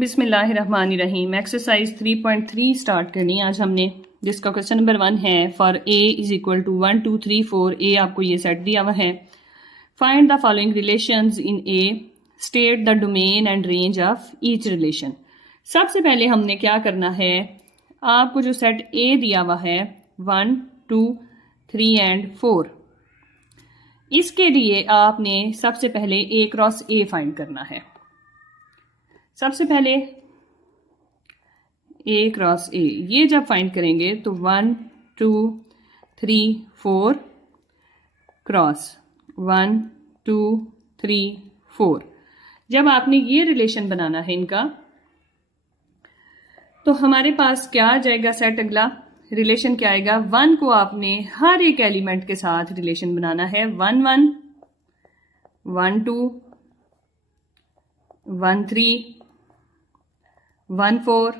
बिस्मिल्लाहिर्रहमानिर्रहीम। Exercise 3.3 start करनी है आज हमने, जिसका क्वेश्चन नंबर 1 है for A is equal to 1 2 3 4। A आपको ये सेट दिया हुआ है। Find the following relations in A, state the domain and range of each relation. सबसे पहले हमने क्या करना है, आपको जो सेट ए दिया हुआ है 1 2 3 एंड 4, इसके लिए आपने सबसे पहले ए क्रॉस ए फाइंड करना है। सबसे पहले ए क्रॉस ए, ये जब फाइंड करेंगे तो 1 2 3 4 क्रॉस 1 2 3 4। जब आपने ये रिलेशन बनाना है इनका, तो हमारे पास क्या आ जाएगा सेट, अगला रिलेशन क्या आएगा, 1 को आपने हर एक एलिमेंट के साथ रिलेशन बनाना है। 1 1 1 2 1 3 1 4।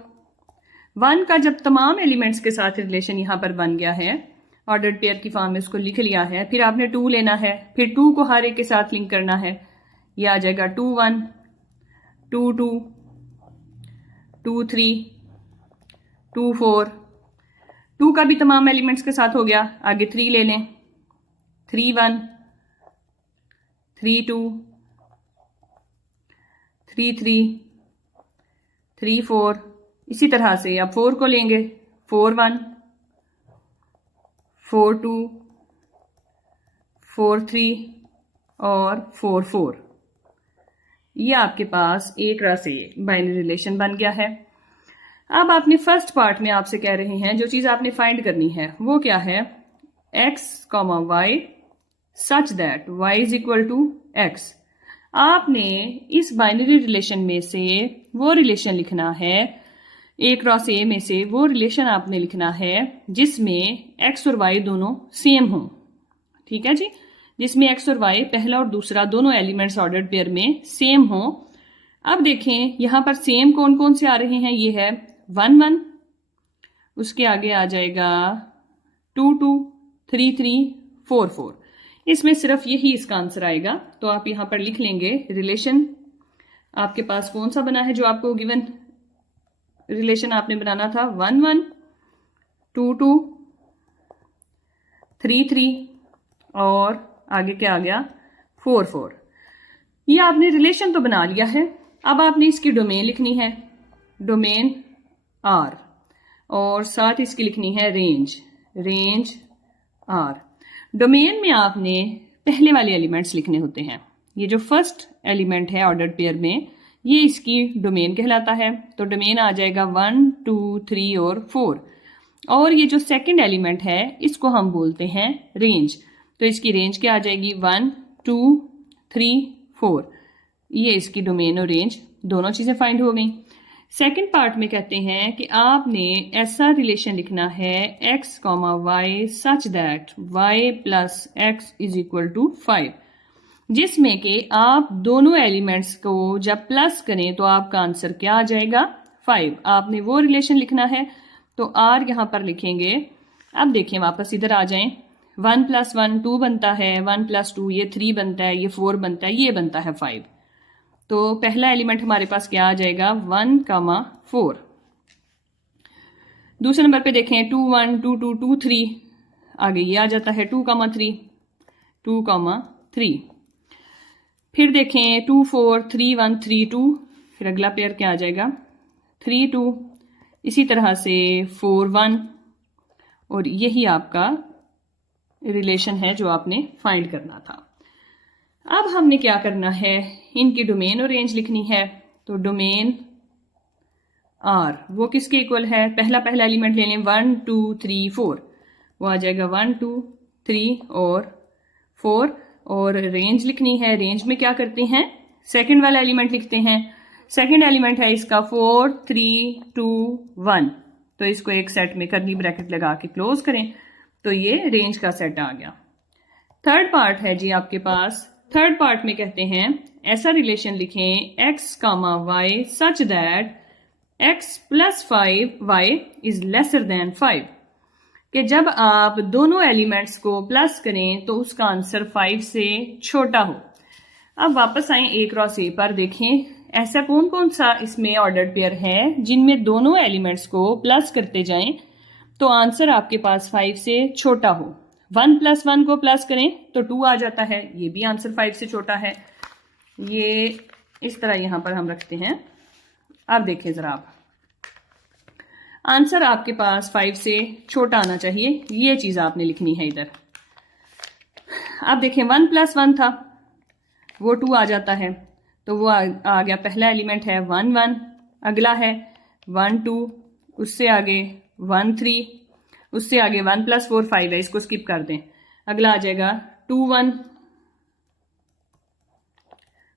1 का जब तमाम एलिमेंट्स के साथ रिलेशन यहां पर बन गया है, ऑर्डर्ड पेयर की फॉर्म में उसको लिख लिया है, फिर आपने 2 लेना है, फिर 2 को हर एक के साथ लिंक करना है। ये आ जाएगा 2 1 2 2 2 3 2 4। 2 का भी तमाम एलिमेंट्स के साथ हो गया। आगे 3 ले लें, 3 1 3 2 3 3 3 4। इसी तरह से अब 4 को लेंगे, 4 1 4 2 4 3 और 4 4। ये आपके पास ए क्रॉस ए बाइनरी रिलेशन बन गया है। अब आपने फर्स्ट पार्ट में आपसे कह रहे हैं जो चीज आपने फाइंड करनी है वो क्या है, x, y such that y is equal to x। आपने इस बाइनरी रिलेशन में से वो रिलेशन लिखना है, ए क्रॉस ए में से वो रिलेशन आपने लिखना है जिसमें x और y दोनों सेम हों। ठीक है जी, जिसमें x और y पहला और दूसरा दोनों एलिमेंट्स ऑर्डर्ड पेयर में सेम हों। अब देखें यहां पर सेम कौन कौन से आ रहे हैं, ये है 1 1, उसके आगे आ जाएगा 2 2 3 3 4 4। इसमें सिर्फ यही इसका आंसर आएगा। तो आप यहां पर लिख लेंगे रिलेशन आपके पास कौन सा बना है, जो आपको गिवन रिलेशन आपने बनाना था 1 1 2 2 3 3 और आगे क्या आ गया 4 4। ये आपने रिलेशन तो बना लिया है। अब आपने इसकी डोमेन लिखनी है, डोमेन आर, और साथ इसकी लिखनी है रेंज, रेंज आर। डोमेन में आपने पहले वाले एलिमेंट्स लिखने होते हैं। ये जो फर्स्ट एलिमेंट है ऑर्डर्ड पेयर में, ये इसकी डोमेन कहलाता है। तो डोमेन आ जाएगा 1 2 3 और 4। और ये जो सेकंड एलिमेंट है इसको हम बोलते हैं रेंज। तो इसकी रेंज क्या आ जाएगी 1 2 3 4। ये इसकी डोमेन और रेंज दोनों चीजें फाइंड हो गई। सेकंड पार्ट में कहते हैं कि आपने ऐसा रिलेशन लिखना है x, y such that y plus x is equal to 5, जिसमें कि आप दोनों एलिमेंट्स को जब प्लस करें तो आपका आंसर क्या आ जाएगा 5। आपने वो रिलेशन लिखना है, तो r यहां पर लिखेंगे। अब देखें वापस इधर आ जाएं, 1 + 1 2 बनता है, 1 + 2 ये 3 बनता है, ये 4 बनता है, ये बनता है 5। तो पहला एलिमेंट हमारे पास क्या आ जाएगा 1 4। दूसरे नंबर पे देखें 2 1 2 2 2 3, आगे ये आ जाता है 2 3 2 3। फिर देखें 2 4 3 1 3 2, फिर अगला पेयर क्या आ जाएगा 3 2। इसी तरह से 4 1, और यही आपका रिलेशन है जो आपने फाइंड करना था। अब हमने क्या करना है, इनकी डोमेन और रेंज लिखनी है। तो डोमेन आर वो किसके इक्वल है, पहला एलिमेंट ले लें 1 2 3 4, वो आ जाएगा 1 2 3 और 4। और रेंज लिखनी है, रेंज में क्या करते हैं सेकंड वाला एलिमेंट लिखते हैं। सेकंड एलिमेंट है इसका 4 3 2 1, तो इसको एक सेट में करली ब्रैकेट लगा के क्लोज करें, तो ये रेंज का सेट आ गया। थर्ड पार्ट है जी आपके पास। थर्ड पार्ट में कहते हैं ऐसा रिलेशन लिखें x, y such that x + 5y is lesser than 5, कि जब आप दोनों एलिमेंट्स को प्लस करें तो उसका आंसर 5 से छोटा हो। अब वापस आए ए क्रॉस ए पर, देखें ऐसा कौन कौन सा इसमें ऑर्डर्ड पेयर है जिनमें दोनों एलिमेंट्स को प्लस करते जाएं तो आंसर आपके पास 5 से छोटा हो। 1 + 1 को प्लस करें तो 2 आ जाता है, ये भी आंसर 5 से छोटा है। ये इस तरह यहां पर हम रखते हैं। अब देखें जरा आप, आंसर आपके पास 5 से छोटा आना चाहिए, ये चीज आपने लिखनी है इधर। अब देखें 1 + 1 था, वो 2 आ जाता है, तो वो आ गया, पहला एलिमेंट है 1 1, अगला है 1 2, उससे आगे 1 3, उससे आगे 1 + 4 5 है, इसको स्किप कर दें। अगला आ जाएगा 2 1,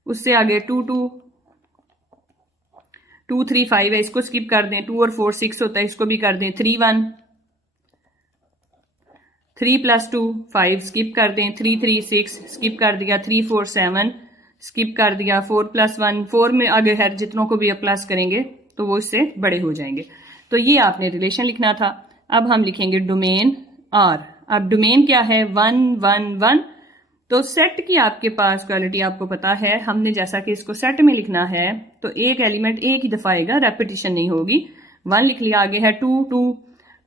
उससे आगे 2 2, 2 3 5 है, इसको स्किप कर दें। 2 और 4 6 होता है, इसको भी कर दें। 3 1, 3 + 2 5, स्किप कर दें। 3 3 6, स्किप कर दिया। 3 4 7, स्किप कर दिया। 4 + 1, 4 में आगे है, जितनों को भी प्लस करेंगे तो वो इससे बड़े हो जाएंगे। तो ये आपने रिलेशन लिखना था। अब हम लिखेंगे डोमेन आर। अब डोमेन क्या है? 1 1 1। तो सेट की आपके पास क्वालिटी आपको पता है, हमने जैसा कि इसको सेट में लिखना है तो एक एलिमेंट एक ही दफा आएगा, रेपिटेशन नहीं होगी। 1 लिख लिया, आगे है 2 2,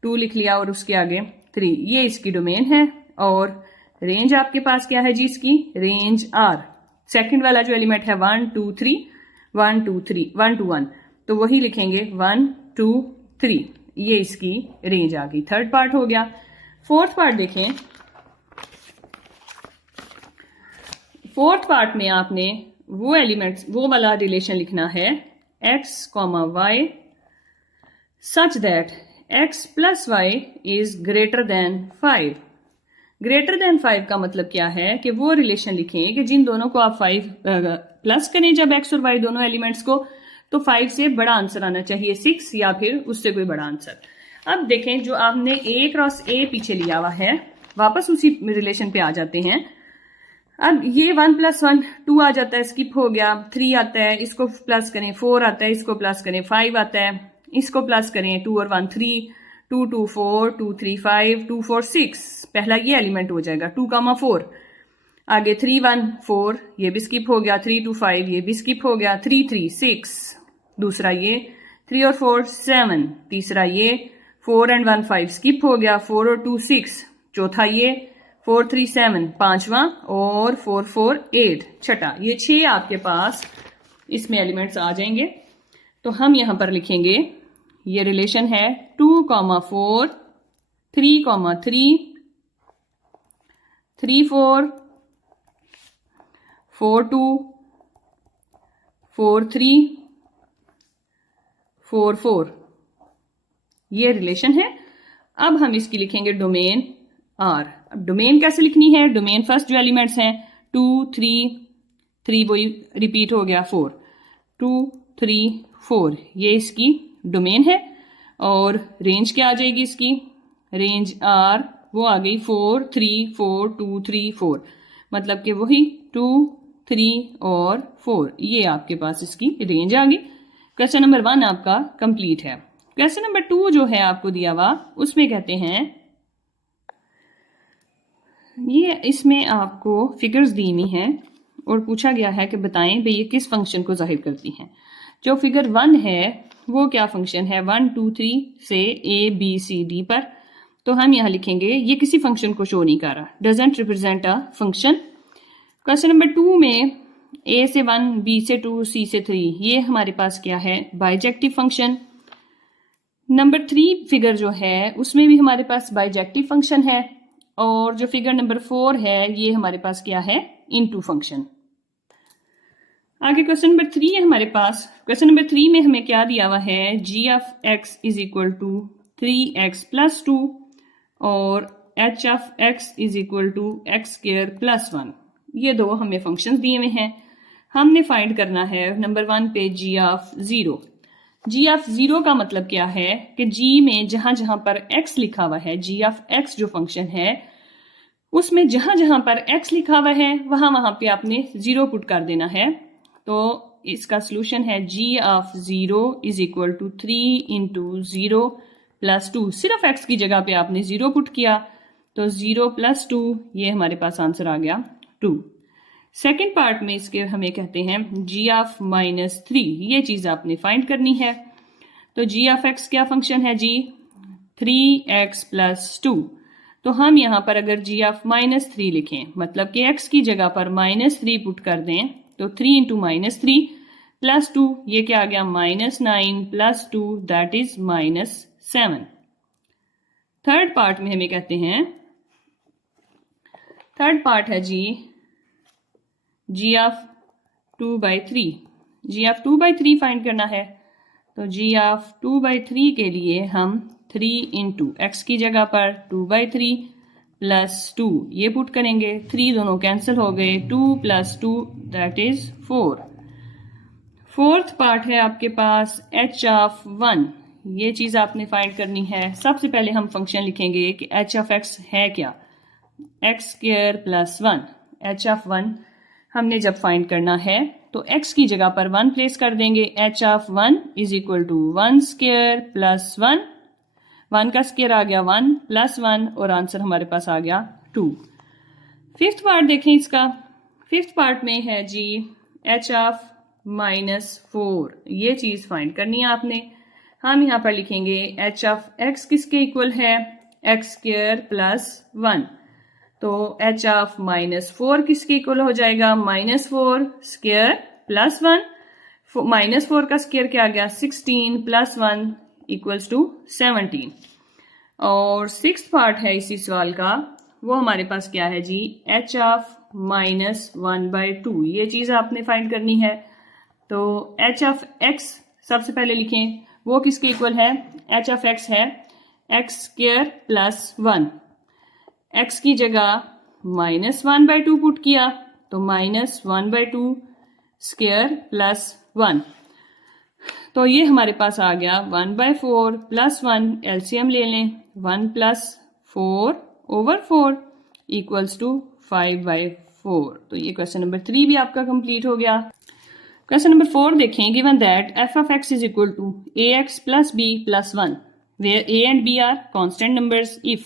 2 लिख लिया और उसके आगे 3, ये इसकी डोमेन है। और रेंज आपके पास क्या है जी? इसकी रेंज आर। सेकंड वाला जो एलिमेंट है 1 2 3, 1 2 3, 1 2 1, तो वही लिखेंगे 1 2 3, ये इसकी रेंज आ गई। थर्ड पार्ट हो गया। फोर्थ पार्ट देखें। फोर्थ पार्ट में आपने वो एलिमेंट्स, वो वाला रिलेशन लिखना है x, y such that x + y is greater than 5। Greater than 5 का मतलब क्या है कि वो रिलेशन लिखें कि जिन दोनों को आप 5 प्लस करें जब x और y दोनों एलिमेंट्स को, तो 5 से बड़ा आंसर आना चाहिए, 6 या फिर उससे कोई बड़ा आंसर। अब देखें, जो आपने a क्रॉस a पीछे लिया हुआ है, वापस उसी रिलेशन पे आ जाते हैं। अब ये 1 + 1 2 आ जाता है, स्किप हो गया। 3 आता है, इसको प्लस करें। 4 आता है, इसको प्लस करें। 5 आता है, इसको प्लस करें। 2 और 1 3, 2 2 4, 2 3 5, 2 4 6, पहला ये एलिमेंट हो जाएगा 2 4। आगे 3 1 4, ये भी स्किप हो गया। 3 2 5, ये भी स्किप हो गया। 3 3 6, दूसरा ये। 3 और 4 7, तीसरा ये। 4 और 1 5, स्किप हो गया। 4 और 2 6, चौथा ये। 4 3 7, पांचवा। और 4 4 8, छठा। ये 6 आपके पास इसमें एलिमेंट्स आ जाएंगे। तो हम यहां पर लिखेंगे, ये रिलेशन है 2 4, 3 3, 3 4, 4 2, 4 3, 4 4, ये रिलेशन है। अब हम इसकी लिखेंगे डोमेन आर। अब डोमेन कैसे लिखनी है? डोमेन फर्स्ट जो एलिमेंट्स हैं 2 3 3, वही रिपीट हो गया। 4 2 3 4, ये इसकी डोमेन है। और रेंज क्या आ जाएगी इसकी? रेंज आर वो आ गई 4 3 4 2 3 4, मतलब कि वही 2 3 और 4, ये आपके पास इसकी रेंज आ गई। क्वेश्चन नंबर 1 आपका कंप्लीट है। क्वेश्चन नंबर 2 जो है आपको दिया हुआ, उसमें कहते हैं, ये इसमें आपको फिगर्स दी हुई हैं और पूछा गया है कि बताएं भाई ये किस फंक्शन को जाहिर करती हैं। जो फिगर 1 है वो क्या फंक्शन है? 1 2 3 से ABCD पर। तो हम यहां लिखेंगे ये किसी फंक्शन को शो नहीं कर रहा, doesn't represent a function. Question number 2 में A से 1, B से 2, C से 3, ये हमारे पास क्या है? Bijective function. नंबर 3 फिगर जो है उसमें भी हमारे पास बाइजेक्टिव फंक्शन है। और जो फिगर नंबर 4 है ये हमारे पास क्या है? Into function. आगे क्वेश्चन नंबर 3 है हमारे पास। क्वेश्चन नंबर 3 में हमें क्या दिया हुआ है? g(x) = 3x + 2 और h(x) = x² + 1, ये दो हमें फंक्शंस दिए हुए हैं। हमने फाइंड करना है नंबर 1 पे g(0). g(0) का मतलब क्या है कि g में जहां जहां पर x लिखा हुआ है, g(x) जो फंक्शन है उसमें जहां जहां पर x लिखा हुआ है वहां वहां पे आपने 0 पुट कर देना है। तो इसका सोल्यूशन है g(0) = 3 × 0 + 2। सिर्फ x की जगह पे आपने 0 पुट किया तो 0 + 2, ये हमारे पास आंसर आ गया 2। सेकेंड पार्ट में इसके हमें कहते हैं g ऑफ -3, ये चीज आपने फाइंड करनी है। तो g ऑफ x क्या फंक्शन है जी, 3x + 2। तो हम यहाँ पर अगर g ऑफ -3 लिखें, मतलब कि x की जगह पर -3 पुट कर दें, तो 3 × -3 + 2, ये क्या आ गया, -9 + 2 दैट इज -7। थर्ड पार्ट में हमें कहते हैं, थर्ड पार्ट है g of 2/3। g of 2/3 find करना है। तो g ऑफ 2/3 के लिए हम 3 × x की जगह पर 2/3 + 2 ये पुट करेंगे, 3 दोनों कैंसिल हो गए, 2 + 2 दैट इज 4। फोर्थ पार्ट है आपके पास h ऑफ 1, ये चीज आपने फाइंड करनी है। सबसे पहले हम फंक्शन लिखेंगे कि h ऑफ x है क्या, x² + 1। h ऑफ 1 हमने जब फाइंड करना है तो x की जगह पर 1 प्लेस कर देंगे, h ऑफ 1 = 1² + 1, 1 का स्क्वायर आ गया 1 + 1 और आंसर हमारे पास आ गया 2। फिफ्थ पार्ट देखें इसका। फिफ्थ पार्ट में है जी h ऑफ -4, ये चीज फाइंड करनी है आपने। हम यहाँ पर लिखेंगे h ऑफ x किसके इक्वल है, x² + 1। तो h ऑफ -4 किसके इक्वल हो जाएगा, -4² + 1, -4 का स्क्वायर क्या आ गया, 16 + 1 = 17। और सिक्स्थ पार्ट है इसी सवाल का, वो हमारे पास क्या है जी, h ऑफ -1/2, ये चीज आपने फाइंड करनी है। तो h ऑफ x सबसे पहले लिखें, वो किसके इक्वल है, h ऑफ x है x² + 1। x की जगह -1/2 पुट किया, तो -1/2² + 1। तो ये हमारे पास आ गया 1/4 + 1, एलसीएम ले लें, 1 + 4/4 = 5/4। तो ये क्वेश्चन नंबर 3 भी आपका कंप्लीट हो गया। क्वेश्चन नंबर 4 देखें, given that f of x is equal to ax plus b plus 1 where a and b are constant numbers if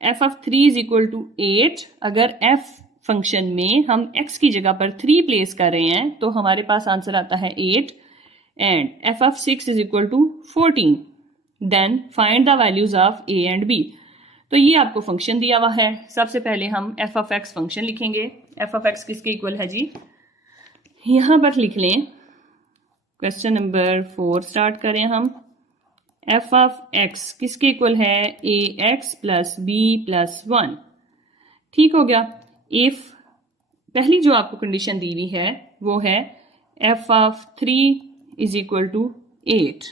f of 3 is equal to 8। अगर f फंक्शन में हम x की जगह पर 3 place कर रहे हैं तो हमारे पास आंसर आता है 8 and f of 6 is equal to 14, then find the values of a and b। तो ये आपको फंक्शन दिया हुआ है। सबसे पहले हम f of x फंक्शन लिखेंगे। f of x किसके इक्वल है जी, यहां पर लिख लें। क्वेश्चन नंबर 4 स्टार्ट करें हम। f ऑफ x किसके इक्वल है, ax + b + 1। ठीक हो गया। इफ पहली जो आपको कंडीशन दी हुई है वो है f ऑफ 3 = 8।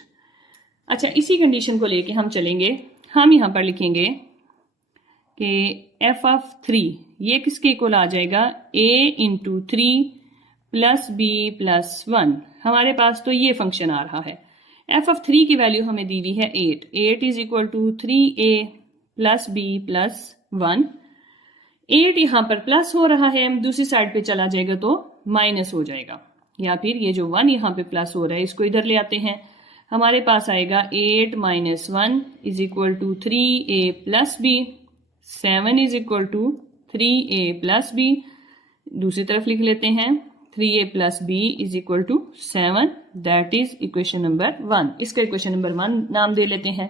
अच्छा, इसी कंडीशन को लेके हम चलेंगे। हम यहां पर लिखेंगे कि f ऑफ 3 ये किसके इक्वल आ जाएगा, a × 3 + b + 1। हमारे पास तो ये फंक्शन आ रहा है। f ऑफ 3 की वैल्यू हमें दी हुई है 8, 8 = 3a + b + 1। 8 यहाँ पर प्लस हो रहा है, दूसरी साइड पे चला जाएगा तो माइनस हो जाएगा, या फिर ये जो 1 यहाँ पे प्लस हो रहा है इसको इधर ले आते हैं। हमारे पास आएगा 8 - 1 = 3a + b, 7 = 3a + b। दूसरी तरफ लिख लेते हैं 3a + b = 7, that is equation number 1। इसका इक्वेशन नंबर 1 नाम दे लेते हैं।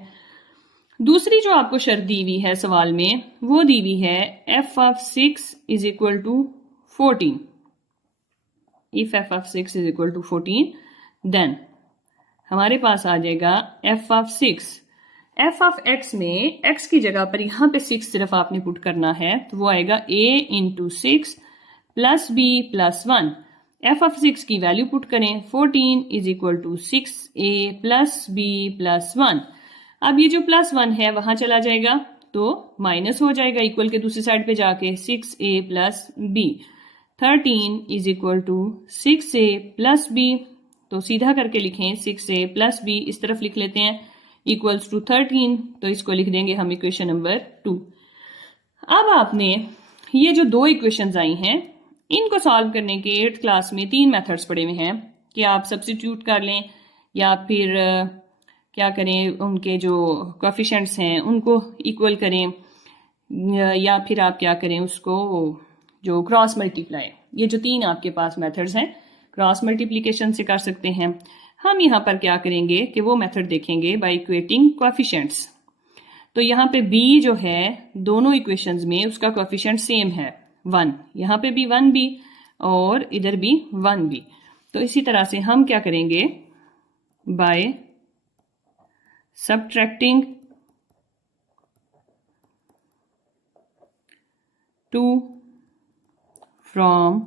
दूसरी जो आपको शर्त दी हुई है सवाल में वो दी हुई है f of 6 = 14। If f of 6 = 14 then हमारे पास आ जाएगा f of 6। f of x में x की जगह पर यहाँ पे 6 सिर्फ आपने पुट करना है, तो वो आएगा a × 6 + b + 1। f ऑफ 6 की वैल्यू पुट करें, 14 = 6a + b + 1। अब ये जो +1 है वहां चला जाएगा तो माइनस हो जाएगा, इक्वल के दूसरी साइड पे जाके 6a + b। 13 = 6a + b, तो सीधा करके लिखें 6a + b, इस तरफ लिख लेते हैं = 13, तो इसको लिख देंगे हम इक्वेशन नंबर 2। अब आपने ये जो दो इक्वेशंस आई हैं इनको सॉल्व करने के 8th क्लास में 3 मेथड्स पढ़े हुए हैं कि आप सब्स्टिट्यूट कर लें या फिर क्या करें, उनके जो कोएफिशिएंट्स हैं उनको इक्वल करें, या फिर आप क्या करें उसको जो क्रॉस मल्टीप्लाई। ये जो 3 आपके पास मेथड्स हैं, क्रॉस मल्टीप्लिकेशन से कर सकते हैं। हम यहाँ पर क्या करेंगे कि वो मेथड देखेंगे बाय इक्वेटिंग कोएफिशिएंट्स। तो यहाँ पे b जो है दोनों इक्वेशंस में उसका कोएफिशिएंट सेम है 1, यहाँ पे भी 1 भी और इधर भी 1 भी। तो इसी तरह से हम क्या करेंगे, बाय सबट्रैक्टिंग 2 फ्रॉम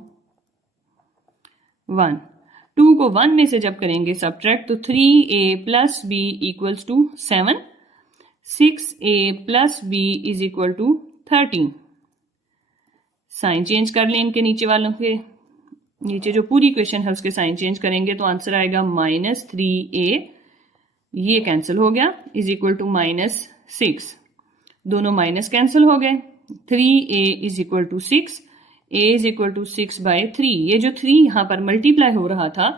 1, 2 को 1 में से जब करेंगे सब्ट्रैक्ट तो 3a plus B equals to 7, 6a plus B is equal to 13। Sign change कर लें इनके नीचे वालों के, नीचे जो पूरी इक्वेशन है उसके साइन चेंज करेंगे तो आंसर आएगा -3a, ये कैंसिल हो गया, इज इक्वल टू -6, दोनों माइनस कैंसिल हो गए। 3a is equal to 6, a is equal to 6/3। ये जो 3 यहां पर मल्टीप्लाई हो रहा था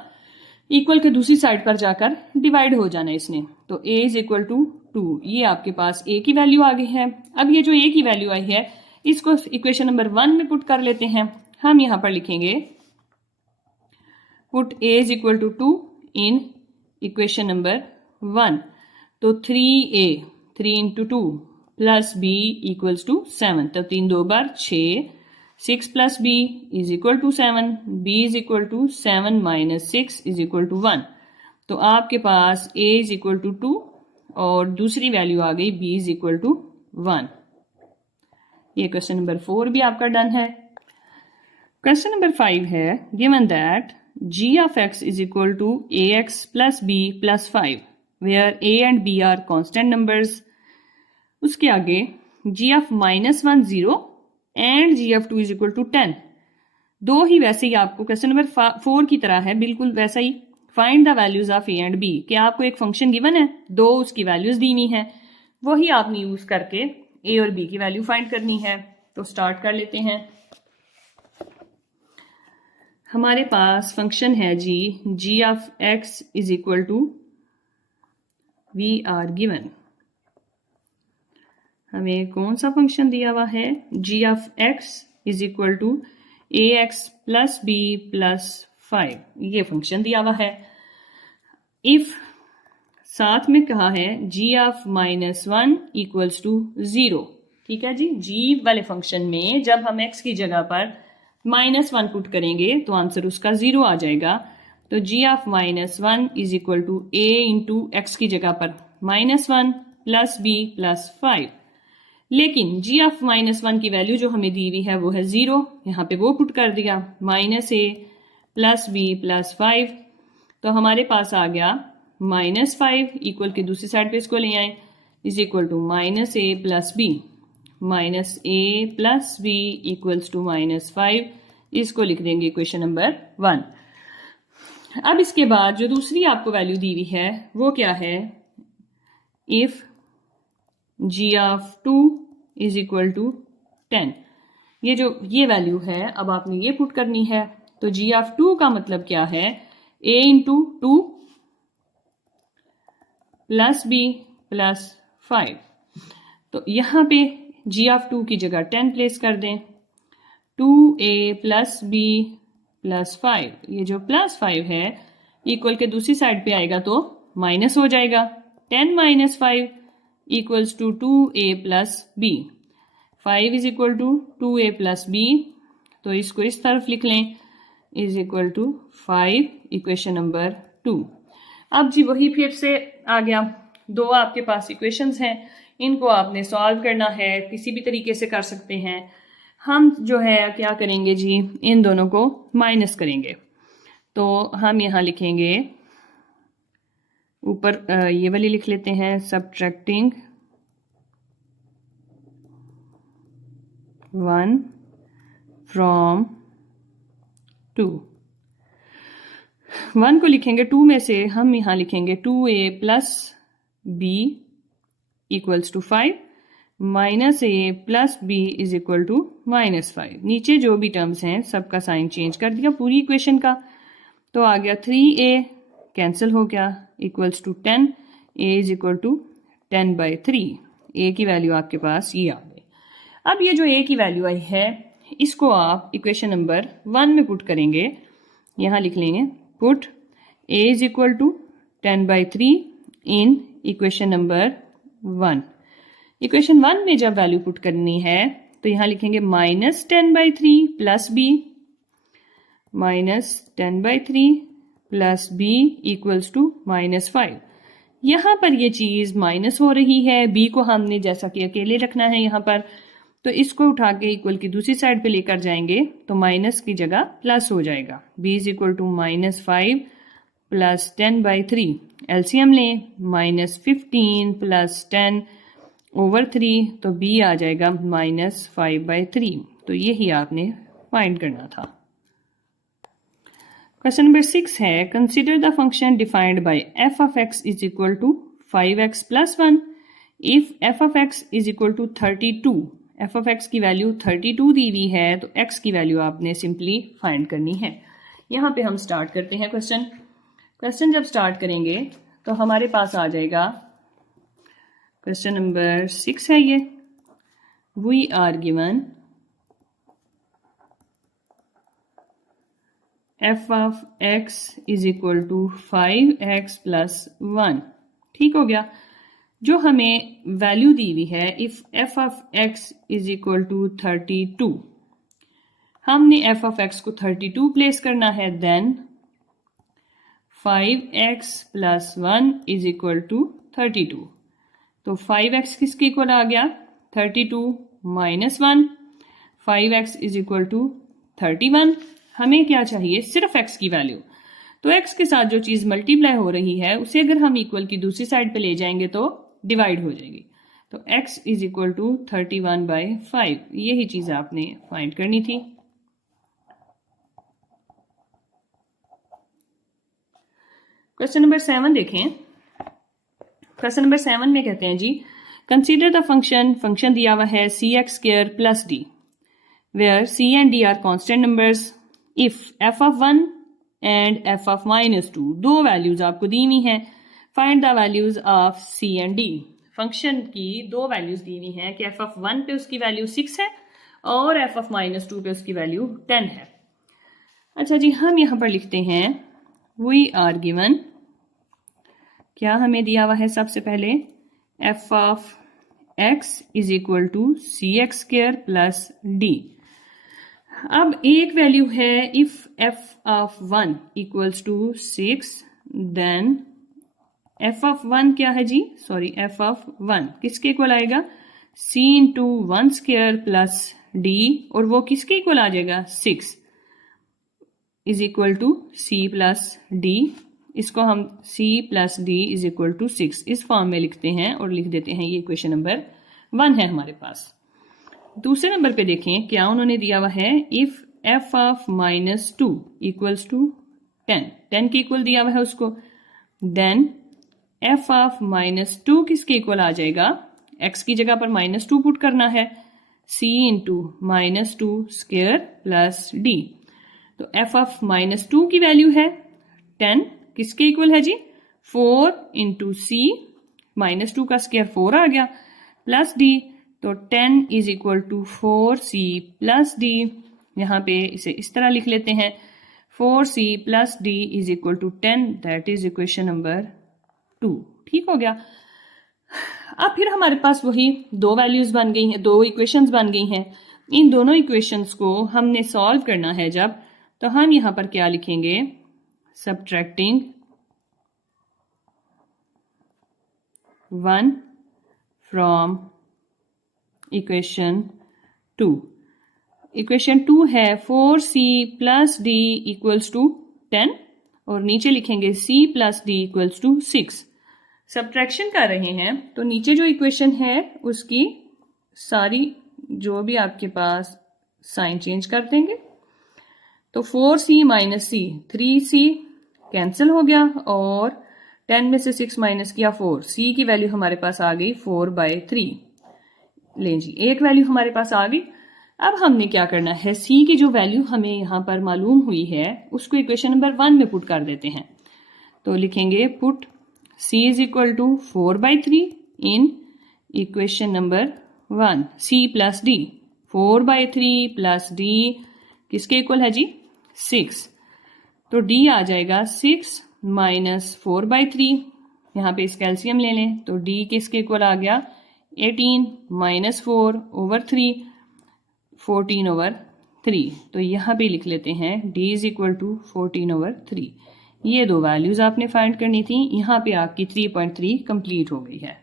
इक्वल के दूसरी साइड पर जाकर डिवाइड हो जाना इसने, तो a इज इक्वल टू 2। ये आपके पास a की वैल्यू आ गई है। अब ये जो a की वैल्यू आई है इसको इक्वेशन नंबर 1 में पुट कर लेते हैं। हम यहां पर लिखेंगे put a is equal to 2 in equation number 1, तो 3a 3 into 2 plus b equals to 7, तो 3 2 बार 6, 6 plus b is equal to 7, b is equal to 7 minus 6 is equal to 1। तो आपके पास a इज इक्वल टू 2 और दूसरी value आ गई b is equal to 1। ये क्वेश्चन नंबर 4 भी आपका डन है। क्वेश्चन नंबर 5 है, given that g of x is equal to ax plus b plus 5 where a and b are constant numbers। उसके आगे g of -1 0 and G of 2 is equal to 10। दो ही वैसे ही आपको question number 4 की तरह है, बिल्कुल वैसा ही। Find the values of A and B, कि आपको एक फंक्शन गिवन है, दो उसकी वैल्यूज दी हुई है, वही आपने यूज करके ए और बी की वैल्यू फाइंड करनी है। तो स्टार्ट कर लेते हैं। हमारे पास फंक्शन है G of X is equal to, we are given, हमें कौन सा फंक्शन दिया हुआ है, G of X is equal to A X plus B plus 5, ये फंक्शन दिया हुआ है। इफ साथ में कहा है जी ऑफ -1 इक्वल्स टू 0, ठीक है जी। जी वाले फंक्शन में जब हम एक्स की जगह पर -1 पुट करेंगे तो आंसर उसका 0 आ जाएगा। तो G of -1 is equal to A into X की जगह पर -1 प्लस बी प्लस 5। लेकिन g ऑफ -1 की वैल्यू जो हमें दी हुई है वो है 0, यहाँ पे वो पुट कर दिया, -a प्लस b प्लस 5। तो हमारे पास आ गया -5 इक्वल के दूसरी साइड पे इसको ले आए, is equal to -a plus b, -a plus b equals to -5। इसको लिख देंगे इक्वेशन नंबर 1। अब इसके बाद जो दूसरी आपको वैल्यू दी हुई है वो क्या है, if g of 2 is equal to 10, ये वैल्यू है, अब आपने ये पुट करनी है। तो g ऑफ 2 का मतलब क्या है, a into 2 plus b plus 5। तो यहां पे g ऑफ 2 की जगह 10 प्लेस कर दें, 2a प्लस b प्लस 5, ये जो प्लस 5 है इक्वल के दूसरी साइड पे आएगा तो माइनस हो जाएगा, 10 minus 5 equals to 2a plus b, 5 is equal to 2a plus b, तो इसको इस तरफ लिख लें, is equal to 5, equation number 2। अब जी वही फिर से आ गया, दो आपके पास इक्वेशंस हैं, इनको आपने सॉल्व करना है, किसी भी तरीके से कर सकते हैं। हम जो है क्या करेंगे जी, इन दोनों को माइनस करेंगे। तो हम यहाँ लिखेंगे, ऊपर ये वाली लिख लेते हैं, सबट्रैक्टिंग 1 फ्रॉम 2। 1 को लिखेंगे 2 में से, हम यहाँ लिखेंगे 2a plus b equals to 5, -a plus b is equal to -5। नीचे जो भी टर्म्स हैं सबका साइन चेंज कर दिया पूरी इक्वेशन का, तो आ गया 3a कैंसिल हो गया, equals to 10, a is equal to 10/3। a की वैल्यू आपके पास ये आ गई। अब ये जो a की वैल्यू आई है इसको आप इक्वेशन नंबर 1 में पुट करेंगे। यहाँ लिख लेंगे put a is equal to 10/3 in equation number 1। Equation 1 में जब वैल्यू पुट करनी है तो यहाँ लिखेंगे -10/3 plus b, -10/3 plus b equals to -5। यहाँ पर ये चीज माइनस हो रही है, b को हमने जैसा कि अकेले रखना है यहाँ पर, तो इसको उठा के इक्वल की दूसरी साइड पे लेकर जाएंगे तो माइनस की जगह प्लस हो जाएगा। b is equal to -5 plus 10/3, LCM लें, -15 प्लस 10/3, तो b आ जाएगा -5/3। तो यही आपने फाइंड करना था। क्वेश्चन नंबर 6 है, consider the function defined by f of x is equal to 5x plus 1 if f of x is equal to 32। f of x की वैल्यू 32 दी हुई है तो x की वैल्यू आपने सिंपली फाइंड करनी है। यहाँ पे हम स्टार्ट करते हैं क्वेश्चन जब स्टार्ट करेंगे तो हमारे पास आ जाएगा क्वेश्चन नंबर 6 है ये, we are given f of x is equal to 5x plus 1। ठीक हो गया। जो हमें वैल्यू दी हुई है if f of x is equal to 32, हमने f of x को 32 प्लेस करना है, then 5x plus 1 is equal to 32। तो 5x किसके इक्वल आ गया, 32 minus 1, 5x is equal to 31। हमें क्या चाहिए, सिर्फ x की वैल्यू। तो x के साथ जो चीज मल्टीप्लाई हो रही है उसे अगर हम इक्वल की दूसरी साइड पे ले जाएंगे तो डिवाइड हो जाएगी। तो x इज इक्वल टू 31/5, यही चीज आपने फाइंड करनी थी। क्वेश्चन नंबर 7 देखें। क्वेश्चन नंबर 7 में कहते हैं जी, कंसीडर द फंक्शन दिया हुआ है cx² plus d where c and d are constant numbers if f of 1 and f of -2, दो वैल्यूज आपको दी हुई हैं। Find the values of c and d। Function की दो वैल्यूज दी हुई हैं कि f of 1 पे उसकी वैल्यू 6 है और f of -2 पे उसकी वैल्यू 10 है। अच्छा जी, हम यहां पर लिखते हैं वी आर गिवन, क्या हमें दिया हुआ है, सबसे पहले f of x is equal to cx² plus d। अब एक वैल्यू है if f of 1 equals to 6, then f of 1 क्या है जी, सॉरी f of 1 किसके इक्वल आएगा, c इंटू 1² प्लस d, और वो किसके इक्वल आ जाएगा, 6 is equal to c plus d। इसको हम c plus d is equal to 6 इस फॉर्म में लिखते हैं और लिख देते हैं। ये इक्वेशन नंबर 1 है हमारे पास। दूसरे नंबर पे देखें क्या उन्होंने दिया हुआ है, if f of -2 equals to 10 के इक्वल दिया हुआ है उसको, देन f of -2 किसके इक्वल आ जाएगा, x की जगह पर -2 पुट करना है, c इंटू -2² प्लस d। तो f of -2 की वैल्यू है 10, किसके इक्वल है जी, 4 इंटू c, -2 का स्क्वायर 4 आ गया, प्लस d, तो 10 is equal to 4c plus d। यहाँ पे इसे इस तरह लिख लेते हैं, 4c plus d is equal to 10, that is equation number 2। ठीक हो गया। अब फिर हमारे पास वही दो वैल्यूज बन गई हैं, दो इक्वेशंस बन गई हैं। इन दोनों इक्वेशंस को हमने सॉल्व करना है जब, तो हम यहाँ पर क्या लिखेंगे, सबट्रैक्टिंग 1 फ्रॉम इक्वेशन 2। इक्वेशन 2 है 4c plus d equals to 10 और नीचे लिखेंगे c plus d equals to 6। Subtraction कर रहे हैं तो नीचे जो इक्वेशन है उसकी सारी जो भी आपके पास साइन चेंज कर देंगे। तो 4c minus c, 3c cancel हो गया और 10 में से 6 माइनस किया 4, c की वैल्यू हमारे पास आ गई 4/3। लें जी, एक वैल्यू हमारे पास आ गई। अब हमने क्या करना है, c की जो वैल्यू हमें यहां पर मालूम हुई है उसको इक्वेशन नंबर 1 में पुट कर देते हैं। तो लिखेंगे put c is equal to 4/3 in equation number 1, c plus d। 4/3 plus d किसके इक्वल है जी 6। तो डी आ जाएगा 6 माइनस 4/3। यहाँ पे इसका एलसीएम ले लें तो डी किसके इक्वल आ गया 18 माइनस 4/3 14/3। तो यहाँ पे लिख लेते हैं d इज इक्वल टू 14/3। ये दो वैल्यूज आपने फाइंड करनी थी। यहाँ पे आपकी 3.3 कंप्लीट हो गई है।